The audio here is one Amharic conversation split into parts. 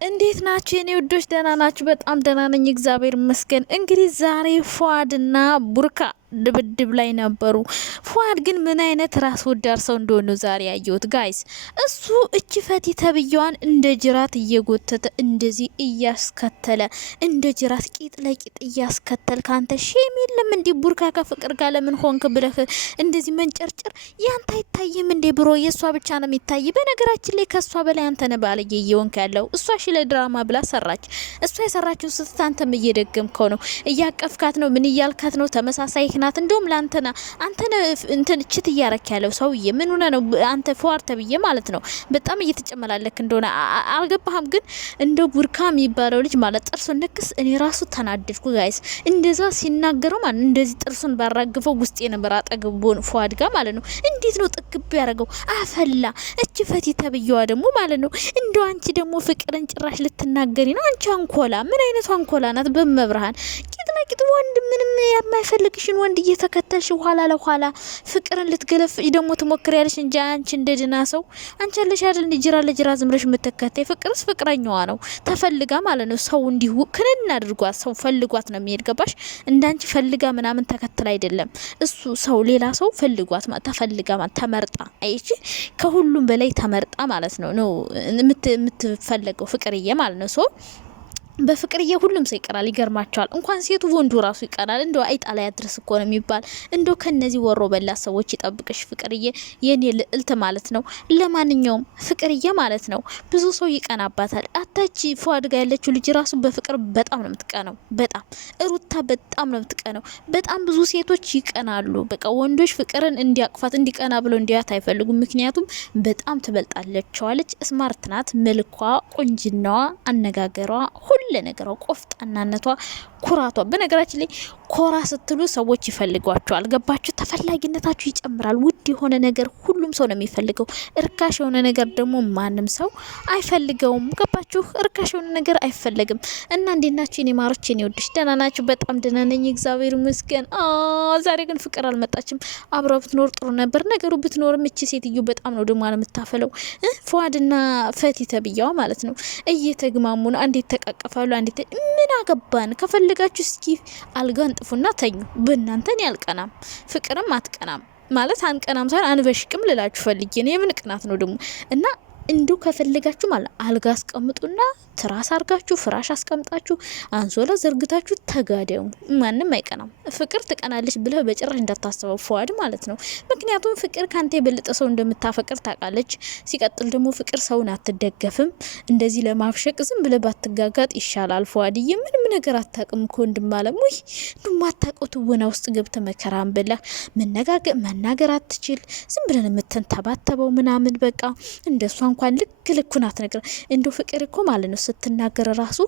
እንዴት ናችሁ የኔ ውዶች? ደህና ናችሁ? በጣም ደህና ነኝ፣ እግዚአብሔር ይመስገን። እንግዲህ ዛሬ ፏድና ቡርካ ድብድብ ላይ ነበሩ። ፏድ ግን ምን አይነት ራስ ወዳድ ሰው እንደሆነ ዛሬ ያየሁት ጋይስ። እሱ እቺ ፈቲ ተብያዋን እንደ ጅራት እየጎተተ እንደዚህ እያስከተለ እንደ ጅራት ቂጥ ለቂጥ እያስከተል ካንተ ሼም የለም እንዴ? ቡርካ ከፍቅር ጋር ለምን ሆንክ ብለህ እንደዚህ መንጨርጨር ያንተ አይታይም እንዴ ብሮ? የእሷ ብቻ ነው የሚታይ። በነገራችን ላይ ከእሷ በላይ አንተ ነህ ባለጌ እየሆንክ ያለው። እሷ ሺ ለድራማ ብላ ሰራች። እሷ የሰራችውን ስህተት አንተም እየደገምከው ነው፣ እያቀፍካት ነው፣ ምን እያልካት ነው? ተመሳሳይ ናት። እንደውም ላንተና አንተነ እንትን ችት እያረክ ያለው ሰውዬ ምን ሆነ ነው? አንተ ፏር ተብዬ ማለት ነው። በጣም እየተጨመላለክ እንደሆነ አልገባህም? ግን እንደ ቡርካ የሚባለው ልጅ ማለት ጥርሱን ነክስ። እኔ ራሱ ተናደድኩ ጋይስ። እንደዛ ሲናገረው ማለት እንደዚህ ጥርሱን ባራግፈው ውስጥ የነበር አጠገቡን ፏድ ጋር ማለት ነው። እንዴት ነው ጥግብ ያደረገው? አፈላ። እቺ ፈቲ ተብዬዋ ደግሞ ማለት ነው። እንደው አንቺ ደግሞ ፍቅርን ጭራሽ ልትናገሪ ነው? አንቺ አንኮላ፣ ምን አይነቱ አንኮላ ናት? በመብርሃን ቂጥ ለቂጥ ወንድ ምንም የማይፈልግሽን ወንድ እየተከተልሽ ኋላ ለኋላ ፍቅርን ልትገለፍጭ ደግሞ ትሞክሪያለሽ እንጂ አንቺ እንደድና ሰው አንቺ ያለሽ አይደል እንዲ ጅራ ለጅራ ዝምረሽ የምትከተይ። ፍቅርስ ፍቅረኛዋ ነው ተፈልጋ ማለት ነው። ሰው እንዲሁ ክንን አድርጓት ሰው ፈልጓት ነው የሚሄድ። ገባሽ? እንዳንቺ ፈልጋ ምናምን ተከትል አይደለም እሱ ሰው ሌላ ሰው ፈልጓት ተፈልጋ ተመርጣ አይቺ ከሁሉም በላይ ተመርጣ ማለት ነው የምትፈለገው ፍቅርዬ ማለት ነው። ሶ በፍቅርዬ ሁሉም ሰው ይቀራል። ይገርማቸዋል። እንኳን ሴቱ ወንዱ ራሱ ይቀራል። እንደው አይጣ ላይ አድርስ እኮ ነው የሚባል። እንደው ከነዚህ ወሮ በላ ሰዎች ይጠብቅሽ ፍቅርዬ፣ የኔ ልዕልት ማለት ነው። ለማንኛውም ፍቅርዬ ማለት ነው ብዙ ሰው ይቀናባታል። አታቺ ፏድ ጋር ያለችው ልጅ ራሱ በፍቅር በጣም ነው የምትቀነው። በጣም ሩታ በጣም ነው የምትቀነው። በጣም ብዙ ሴቶች ይቀናሉ። በቃ ወንዶች ፍቅርን እንዲያቅፋት እንዲቀና ብሎ እንዲያት አይፈልጉም። ምክንያቱም በጣም ትበልጣለችዋለች። ስማርት ናት። መልኳ፣ ቁንጅናዋ፣ አነጋገሯ ሁሉ ለነገሯ፣ ቆፍጣናነቷ፣ ኩራቷ። በነገራችን ላይ ኮራ ስትሉ ሰዎች ይፈልጓቸዋል። ገባችሁ? ተፈላጊነታችሁ ይጨምራል። ውድ የሆነ ነገር ሁሉም ሰው ነው የሚፈልገው። እርካሽ የሆነ ነገር ደግሞ ማንም ሰው አይፈልገውም። ገባችሁ? እርካሽ የሆነ ነገር አይፈልግም። እና እንዴት ናችሁ የኔ ማሮች የኔ ወዶች? ደህና ናችሁ? በጣም ደህና ነኝ እግዚአብሔር ይመስገን። ዛሬ ግን ፍቅር አልመጣችም። አብራ ብትኖር ጥሩ ነበር። ነገሩ ብትኖርም እቺ ሴትዮ በጣም ነው ደሞ የምታፈለው። ፏድና ፈቲ ተብያዋ ማለት ነው እየተግማሙ ነው። አንዴት ተቃቀፋሉ፣ አንዴት ምን አገባን? ከፈለጋችሁ እስኪ አልጋን ጥፉና ተኙ። በእናንተን ያልቀናም ፍቅርም አትቀናም ማለት አንቀናም ሳይሆን አንበሽቅም ልላችሁ ፈልጌ ነው። የምን ቅናት ነው ደግሞ? እና እንዱ ከፈለጋችሁ ማለት አልጋ አስቀምጡና ትራስ አርጋችሁ ፍራሽ አስቀምጣችሁ አንሶላ ዘርግታችሁ ተጋደሙ። ማንም አይቀናም። ፍቅር ትቀናለች ብለህ በጭራሽ እንዳታስበው ፏድ ማለት ነው። ምክንያቱም ፍቅር ካንተ የበለጠ ሰው እንደምታፈቅር ታውቃለች። ሲቀጥል ደግሞ ፍቅር ሰውን አትደገፍም። እንደዚህ ለማፍሸቅ ዝም ብለህ ባትጋጋጥ ይሻላል። ፏድዬ ምንም ነገር አታውቅም እኮ ወንድማለም። ወይ ዱማ አታውቀው ትወና ውስጥ ገብተህ መከራን በላ መናገር አትችል። ዝም ብለን የምትንተባተበው ምናምን በቃ እንደሷ እንኳን ልኩን አትነግር። እንደው ፍቅር እኮ ማለት ነው ስትናገር ራሱ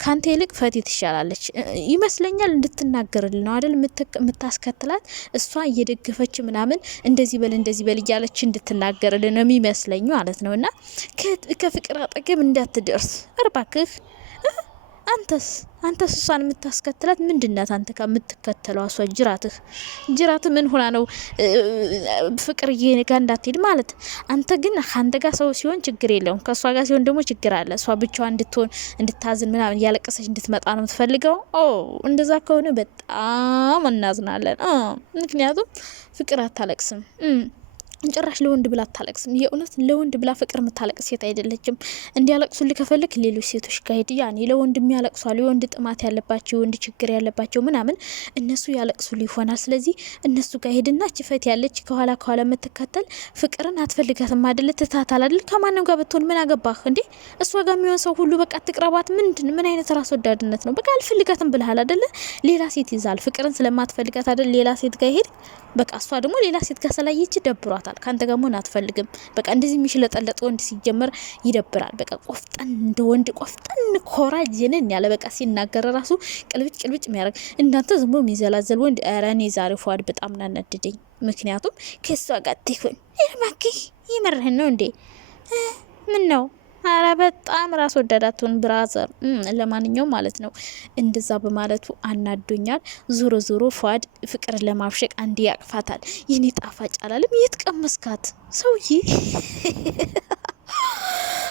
ካንተ ይልቅ ፈቲ ትሻላለች ይመስለኛል። እንድትናገርልን ነው አይደል የምታስከትላት። እሷ እየደገፈች ምናምን እንደዚህ በል እያለች እንድትናገርልን ነው የሚመስለኝ ማለት ነው። እና ከፍቅር አጠገብ እንዳትደርስ እባክህ። አንተስ እሷን የምታስከትላት ምንድናት? አንተ ከምትከተለው አሷ ጅራት ምን ሆና ነው ፍቅር ጋር እንዳትሄድ ማለት? አንተ ግን አንተ ጋር ሰው ሲሆን ችግር የለውም፣ ከእሷ ጋር ሲሆን ደግሞ ችግር አለ። እሷ ብቻዋን እንድታዝን ምናምን እያለቀሰች እንድትመጣ ነው የምትፈልገው። እንደዛ ከሆነ በጣም እናዝናለን። ምክንያቱም ፍቅር አታለቅስም። ጭራሽ ለወንድ ብላ አታለቅስም። የእውነት ለወንድ ብላ ፍቅር የምታለቅስ ሴት አይደለችም። እንዲያለቅሱልህ ከፈለክ ሌሎች ሴቶች ጋር ሄድ። ያኔ ለወንድ የሚያለቅሷል፣ የወንድ ጥማት ያለባቸው፣ የወንድ ችግር ያለባቸው ምናምን እነሱ ያለቅሱልህ ይሆናል። ስለዚህ እነሱ ጋር ሄድና ችፈት ያለች ከኋላ የምትከተል ፍቅርን አትፈልጋትም አይደለ? ትታታል አይደል? ከማንም ጋር ብትሆን ምን አገባህ እንዴ? እሷ ጋር የሚሆን ሰው ሁሉ በቃ ትቅረባት። ምን አይነት ራስ ወዳድነት ነው? በቃ አልፈልጋትም ብለሃል አይደለ? ሌላ ሴት ይዛል። ፍቅርን ስለማትፈልጋት አይደል ሌላ ሴት ጋር ሄድ። በቃ እሷ ደግሞ ሌላ ሴት ጋር ስላየች ደብሯታል። ካንተ ጋር መሆን አትፈልግም። በቃ እንደዚህ የሚሽለጠለጥ ወንድ ሲጀመር ይደብራል። በቃ ቆፍጠን እንደ ወንድ ቆፍጠን ኮራ ጀነን ያለ በቃ ሲናገር ራሱ ቅልብጭ የሚያደርግ እንዳንተ ዝም ብሎ የሚዘላዘል ወንድ ኧረ እኔ ዛሬ ፏድ በጣም ናነድደኝ። ምክንያቱም ከሷ ጋር ትኩን ይርማኪ ይመርህን ነው እንዴ? ምን ነው? አረ በጣም ራስ ወዳዳቱን ብራዘር። ለማንኛውም ማለት ነው እንደዛ በማለቱ አናዶኛል። ዞሮ ፏድ ፍቅር ለማፍሸቅ አንድ ያቅፋታል። የኔ ጣፋጭ አላለም። የት ቀመስካት ሰውዬ?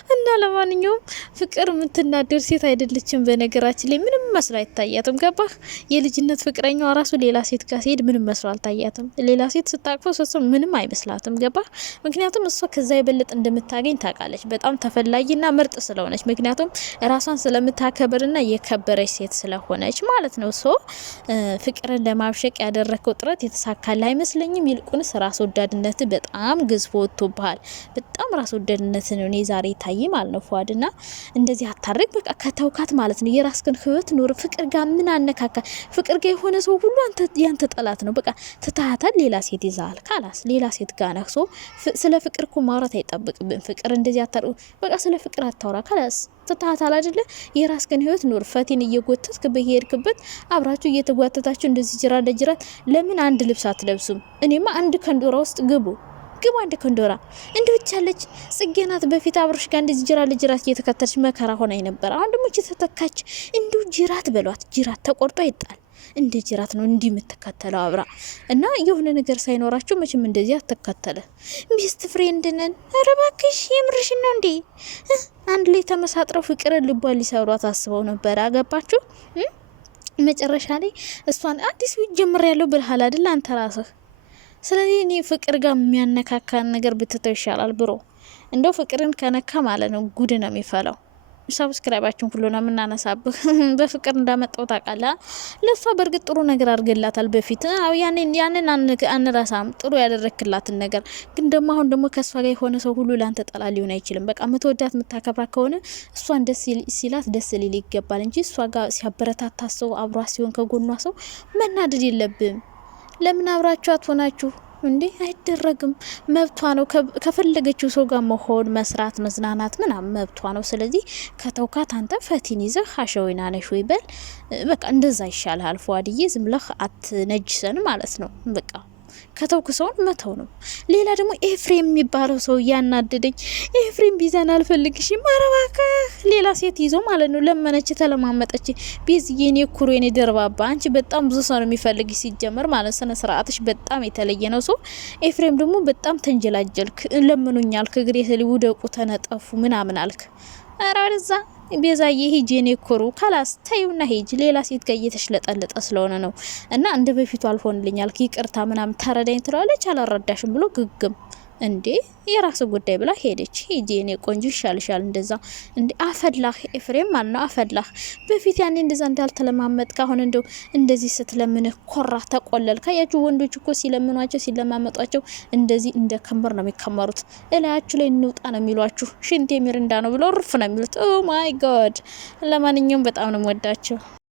እና ለማንኛውም ፍቅር የምትናደር ሴት አይደለችም። በነገራችን ላይ ምንም መስሎ አይታያትም። ገባህ? የልጅነት ፍቅረኛዋ ራሱ ሌላ ሴት ጋር ሲሄድ ምንም መስሎ አልታያትም። ሌላ ሴት ስታቅፈው ሰው ምንም አይመስላትም። ገባህ? ምክንያቱም እሷ ከዛ የበለጥ እንደምታገኝ ታውቃለች። በጣም ተፈላጊና ምርጥ ስለሆነች፣ ምክንያቱም ራሷን ስለምታከብርና የከበረች ሴት ስለሆነች ማለት ነው። ሶ ፍቅርን ለማብሸቅ ያደረከው ጥረት የተሳካለ አይመስለኝም። ይልቁንስ ራስ ወዳድነት በጣም ግዝፎ ወጥቶብሃል። በጣም ራስ ወዳድነት ነው እኔ ዛሬ ታይ ማለት ነው። ፏድና እንደዚህ አታርግ። በቃ ከተውካት ማለት ነው የራስህን ህይወት ኑር። ፍቅር ጋር ምን አነካካ? ፍቅር ጋር የሆነ ሰው ሁሉ አንተ ያንተ ጠላት ነው። በቃ ትታሃታል፣ ሌላ ሴት ይዛል። ካላስ ሌላ ሴት ጋር ነህ። ሶ ስለ ፍቅር እኮ ማውራት አይጠብቅብን። ፍቅር እንደዚህ አታርግ። በቃ ስለ ፍቅር አታውራ። ካላስ ትታሃታል አይደለ? የራስህን ህይወት ኑር። ፈቲን እየጎተትክ በሄድክበት አብራችሁ እየተጓተታችሁ እንደዚህ ጅራ ለጅራት ለምን አንድ ልብስ አትለብሱም? እኔማ አንድ ከንዶራ ውስጥ ግቡ አንድ ከንዶራ እንዴ ብቻለች ጽጌናት። በፊት አብሮሽ ጋር እንደዚህ ጅራት ለጅራት እየተከተለች መከራ ሆና ነበር። አሁን ደግሞ ተተካች። እንዲሁ ጅራት በሏት። ጅራት ተቆርጦ ይጣል። እንደ ጅራት ነው እንዲህ የምትከተለው አብራ እና የሆነ ነገር ሳይኖራችሁ መቼም እንደዚህ አትከተለ። ቤስት ፍሬንድ ነን። ኧረ እባክሽ የምርሽ ነው እንዴ? አንድ ላይ ተመሳጥረው ፍቅርን ልቧን ሊሰሯት አስበው ነበር። አገባችሁ? መጨረሻ ላይ እሷን አዲስ ጀምር ያለው ብልሃል አይደል አንተ ራስህ። ስለዚህ እኔ ፍቅር ጋር የሚያነካካን ነገር ብትተው ይሻላል ብሮ። እንደው ፍቅርን ከነካ ማለት ነው ጉድ ነው የሚፈላው። ሰብስክራይባችን ሁሉ ነው የምናነሳብህ። በፍቅር እንዳመጣው ታውቃለህ። ለሷ በእርግጥ ጥሩ ነገር አድርገላታል በፊት። አው ያንን አንረሳም፣ ጥሩ ያደረክላትን ነገር። ግን ደግሞ አሁን ደግሞ ከሷ ጋር የሆነ ሰው ሁሉ ላንተ ጠላ ሊሆን አይችልም። በቃ ምትወዳት ምታከብራት ከሆነ እሷን ደስ ሲላት ደስ ሊል ይገባል እንጂ እሷ ጋር ሲያበረታታ ሰው አብሯ ሲሆን ከጎኗ ሰው መናደድ የለብም። ለምን አብራችሁ አትሆናችሁ እንዴ? አይደረግም። መብቷ ነው። ከፈለገችው ሰው ጋር መሆን፣ መስራት፣ መዝናናት ምናምን መብቷ ነው። ስለዚህ ከተውካት አንተ ፈቲን ይዘህ አሸወይና ነሽ ወይ በል። በቃ እንደዛ ይሻልሃል ፏድዬ። ዝም ብለህ አትነጅሰን ማለት ነው በቃ። ከተውክ ሰውን መተው ነው። ሌላ ደግሞ ኤፍሬም የሚባለው ሰው እያናደደኝ። ኤፍሬም ቢዛን አልፈልግሽም። ኧረ እባክህ ሌላ ሴት ይዞ ማለት ነው። ለመነች፣ ተለማመጠች። ቤዝዬ የኔ ኩሩ የኔ ደርባባ፣ አንቺ በጣም ብዙ ሰው ነው የሚፈልግሽ ሲጀመር ማለት ስነ ስርዓትሽ በጣም የተለየ ነው። ሰው ኤፍሬም ደግሞ በጣም ተንጀላጀልክ። ለምኑኝ አልክ፣ እግሬ ስሊ ውደቁ ተነጠፉ ምናምን አልክ። ኧረ ወደዛ ቤዛዬ ሂጂ የኔ ኩሩ ካላስ ታዩና ሂጂ። ሌላ ሴት ጋር እየተሽለጠለጠ ስለሆነ ነው እና እንደ በፊቱ አልሆንልኛል ይቅርታ ምናምን ተረዳኝ ትለዋለች። አላረዳሽም ብሎ ግግም እንዴ የራስ ጉዳይ ብላ ሄደች። ሂጂ የኔ ቆንጆ ይሻልሻል። እንደዛ እንዴ አፈላህ ኤፍሬም ማለት ነው አፈላህ። በፊት ያኔ እንደዛ እንዳልተለማመጥ ካሁን እንደው እንደዚህ ስትለምንህ ኮራ ተቆለል። ካያችሁ ወንዶች እኮ ሲለምኗቸው ሲለማመጧቸው እንደዚህ እንደ ከመር ነው የሚከመሩት። እላያችሁ ላይ እንውጣ ነው የሚሏችሁ። ሽንቴ ሚርንዳ ነው ብሎ ርፍ ነው የሚሉት። ኦ ማይ ጋድ። ለማንኛውም በጣም ነው ወዳቸው።